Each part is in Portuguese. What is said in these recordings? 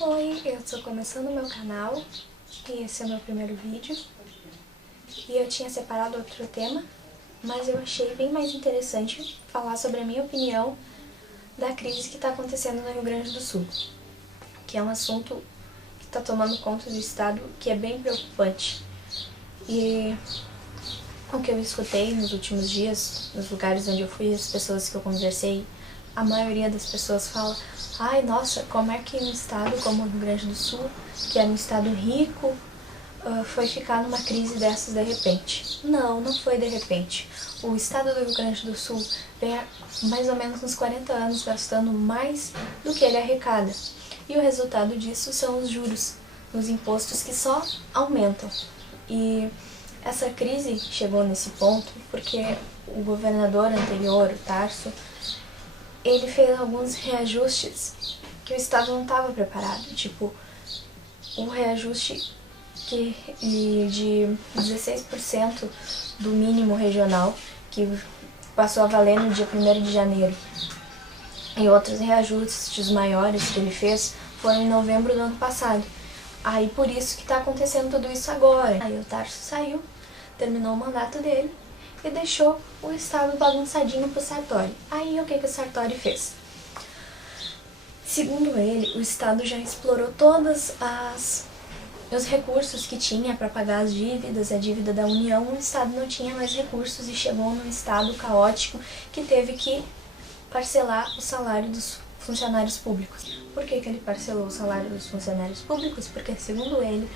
Oi, eu estou começando o meu canal e esse é o meu primeiro vídeo. E eu tinha separado outro tema, mas eu achei bem mais interessante falar sobre a minha opinião da crise que está acontecendo no Rio Grande do Sul, que é um assunto que está tomando conta do estado, que é bem preocupante. E o que eu escutei nos últimos dias, nos lugares onde eu fui, as pessoas que eu conversei, a maioria das pessoas fala: ai, nossa, como é que um estado como o Rio Grande do Sul, que é um estado rico, foi ficar numa crise dessas de repente? Não, não foi de repente. O estado do Rio Grande do Sul vem há mais ou menos uns 40 anos gastando mais do que ele arrecada. E o resultado disso são os juros, os impostos que só aumentam. E essa crise chegou nesse ponto porque o governador anterior, o Tarso, ele fez alguns reajustes que o estado não estava preparado, tipo o reajuste de 16% do mínimo regional, que passou a valer no dia 1º de janeiro. E outros reajustes maiores que ele fez foram em novembro do ano passado. Aí por isso que está acontecendo tudo isso agora. Aí o Tarso saiu, terminou o mandato dele e deixou o estado bagunçadinho pro Sartori. Aí o que o Sartori fez? Segundo ele, o estado já explorou todos os recursos que tinha para pagar as dívidas, a dívida da União. O estado não tinha mais recursos e chegou num estado caótico que teve que parcelar o salário dos funcionários públicos. Por que ele parcelou o salário dos funcionários públicos? Porque, segundo ele,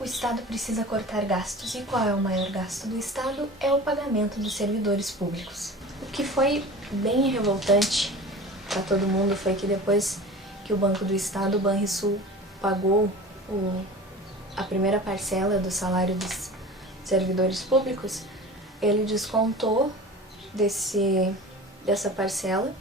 o Estado precisa cortar gastos. E qual é o maior gasto do Estado? É o pagamento dos servidores públicos. O que foi bem revoltante para todo mundo foi que depois que o Banco do Estado, o Banrisul, pagou a primeira parcela do salário dos servidores públicos, ele descontou dessa parcela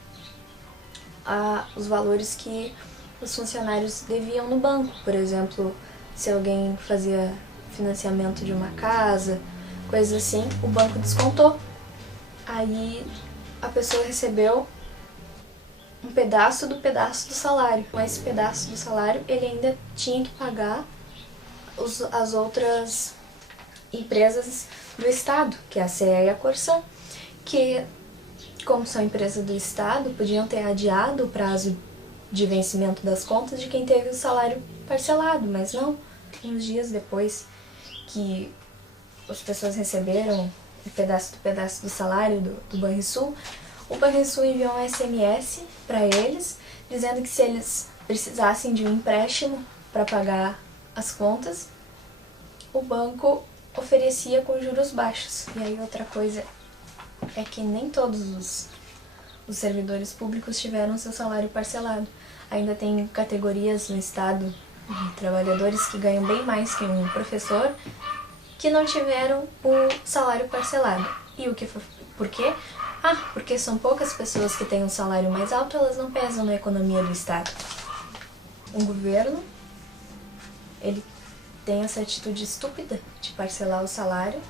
os valores que os funcionários deviam no banco. Por exemplo, se alguém fazia financiamento de uma casa, coisas assim, o banco descontou. Aí a pessoa recebeu um pedaço do salário. Com esse pedaço do salário, ele ainda tinha que pagar as outras empresas do Estado, que é a CE e a Corsan, que, como são empresas do Estado, podiam ter adiado o prazo de vencimento das contas de quem teve o salário parcelado, mas não. Uns dias depois que as pessoas receberam um pedaço do salário do Banrisul, o Banrisul enviou um SMS para eles, dizendo que se eles precisassem de um empréstimo para pagar as contas, o banco oferecia com juros baixos. E aí outra coisa é que nem todos os servidores públicos tiveram seu salário parcelado. Ainda tem categorias no estado de trabalhadores que ganham bem mais que um professor que não tiveram o salário parcelado. E por quê? Porque são poucas pessoas que têm um salário mais alto, elas não pesam na economia do estado. O governo, ele tem essa atitude estúpida de parcelar o salário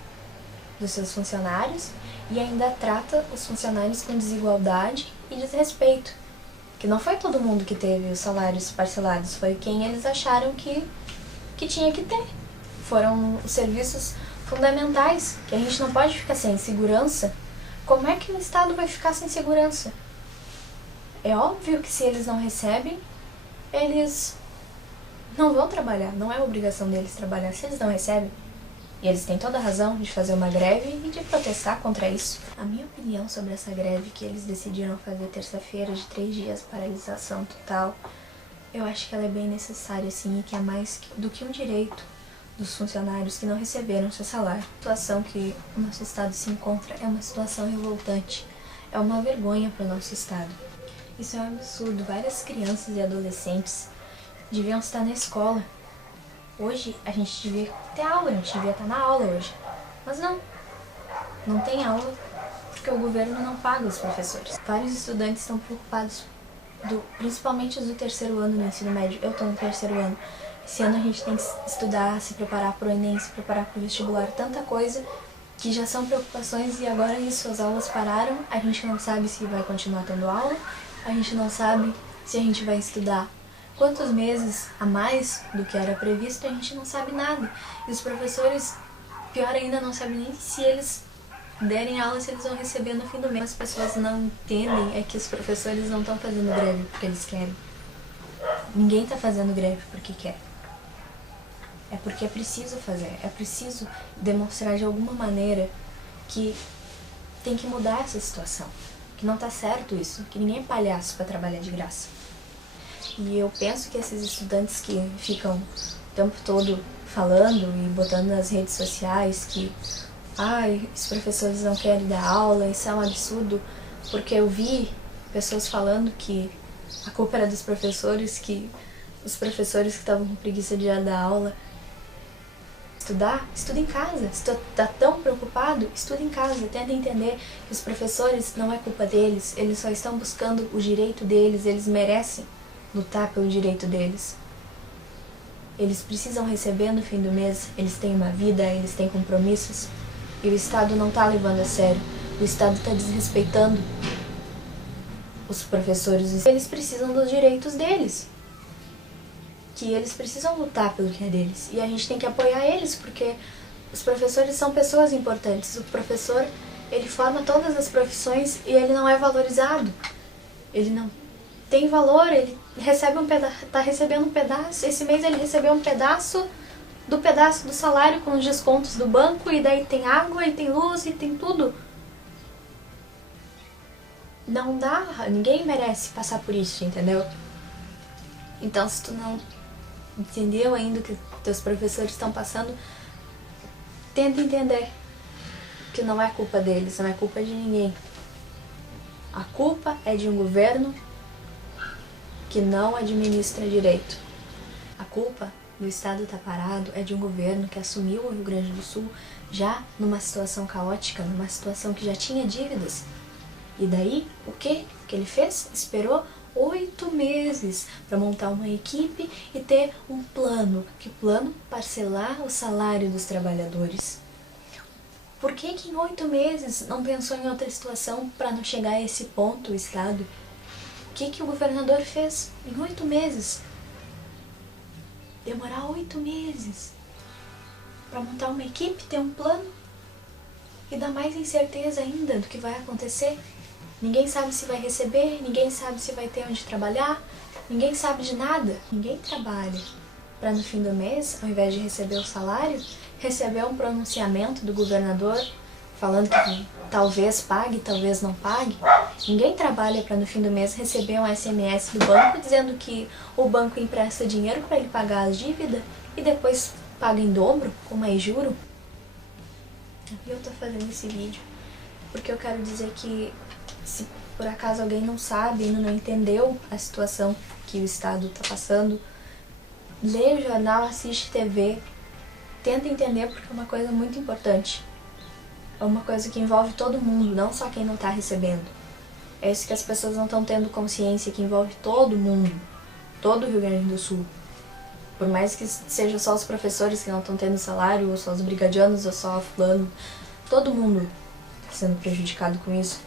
dos seus funcionários e ainda trata os funcionários com desigualdade e desrespeito. Que não foi todo mundo que teve os salários parcelados, foi quem eles acharam que tinha que ter. Foram os serviços fundamentais, que a gente não pode ficar sem segurança. Como é que o Estado vai ficar sem segurança? É óbvio que se eles não recebem, eles não vão trabalhar, não é obrigação deles trabalhar. Se eles não recebem, e eles têm toda a razão de fazer uma greve e de protestar contra isso. A minha opinião sobre essa greve que eles decidiram fazer terça-feira de 3 dias, paralisação total, eu acho que ela é bem necessária, sim, e que é mais do que um direito dos funcionários que não receberam seu salário. A situação que o nosso estado se encontra é uma situação revoltante, é uma vergonha para o nosso estado. Isso é um absurdo. Várias crianças e adolescentes deviam estar na escola. Hoje a gente devia ter aula, a gente devia estar na aula hoje. Mas não tem aula porque o governo não paga os professores. Vários estudantes estão preocupados, principalmente os do 3º ano do ensino médio. Eu estou no 3º ano. Esse ano a gente tem que estudar, se preparar para o Enem, se preparar para o vestibular, tanta coisa que já são preocupações e agora isso, as aulas pararam, a gente não sabe se vai continuar tendo aula, a gente não sabe se a gente vai estudar? Quantos meses a mais do que era previsto, a gente não sabe nada. E os professores, pior ainda, não sabem nem se eles derem aula, se eles vão receber no fim do mês. As pessoas não entendem é que os professores não estão fazendo greve porque eles querem. Ninguém está fazendo greve porque quer. É porque é preciso fazer, é preciso demonstrar de alguma maneira que tem que mudar essa situação, que não tá certo isso, que ninguém é palhaço para trabalhar de graça. E eu penso que esses estudantes que ficam o tempo todo falando e botando nas redes sociais que os professores não querem dar aula, isso é um absurdo, porque eu vi pessoas falando que a culpa era dos professores, que os professores que estavam com preguiça de ir dar aula. Estuda em casa. Se tu tá tão preocupado, estuda em casa. Tenta entender que os professores não é culpa deles, eles só estão buscando o direito deles, eles merecem lutar pelo direito deles. Eles precisam receber no fim do mês, eles têm uma vida, eles têm compromissos. E o Estado não tá levando a sério. O Estado tá desrespeitando os professores. Eles precisam dos direitos deles. Que eles precisam lutar pelo que é deles. E a gente tem que apoiar eles, porque os professores são pessoas importantes. O professor, ele forma todas as profissões e ele não é valorizado. Ele não tem valor, ele recebe tá recebendo um pedaço. Esse mês ele recebeu um pedaço do salário com os descontos do banco, e daí tem água, e tem luz, e tem tudo. Não dá, ninguém merece passar por isso, entendeu? Então, se tu não entendeu ainda o que teus professores estão passando, tenta entender que não é culpa deles, não é culpa de ninguém. A culpa é de um governo que não administra direito. A culpa do Estado estar parado é de um governo que assumiu o Rio Grande do Sul já numa situação caótica, numa situação que já tinha dívidas. E daí, o que ele fez? Esperou 8 meses para montar uma equipe e ter um plano. Que plano? Parcelar o salário dos trabalhadores. Por que em 8 meses não pensou em outra situação para não chegar a esse ponto, o Estado? O que o governador fez em 8 meses? Demorar 8 meses para montar uma equipe, ter um plano e dar mais incerteza ainda do que vai acontecer. Ninguém sabe se vai receber, ninguém sabe se vai ter onde trabalhar, ninguém sabe de nada. Ninguém trabalha para no fim do mês, ao invés de receber o salário, receber um pronunciamento do governador falando que talvez pague, talvez não pague. Ninguém trabalha para no fim do mês receber um SMS do banco dizendo que o banco empresta dinheiro para ele pagar as dívidas e depois paga em dobro, com mais juro. E eu tô fazendo esse vídeo porque eu quero dizer que, se por acaso alguém não sabe, ainda não entendeu a situação que o Estado está passando, lê o jornal, assiste TV, tenta entender, porque é uma coisa muito importante. É uma coisa que envolve todo mundo, não só quem não está recebendo. É isso que as pessoas não estão tendo consciência, que envolve todo mundo, todo o Rio Grande do Sul. Por mais que seja só os professores que não estão tendo salário, ou só os brigadianos, ou só fulano, todo mundo está sendo prejudicado com isso.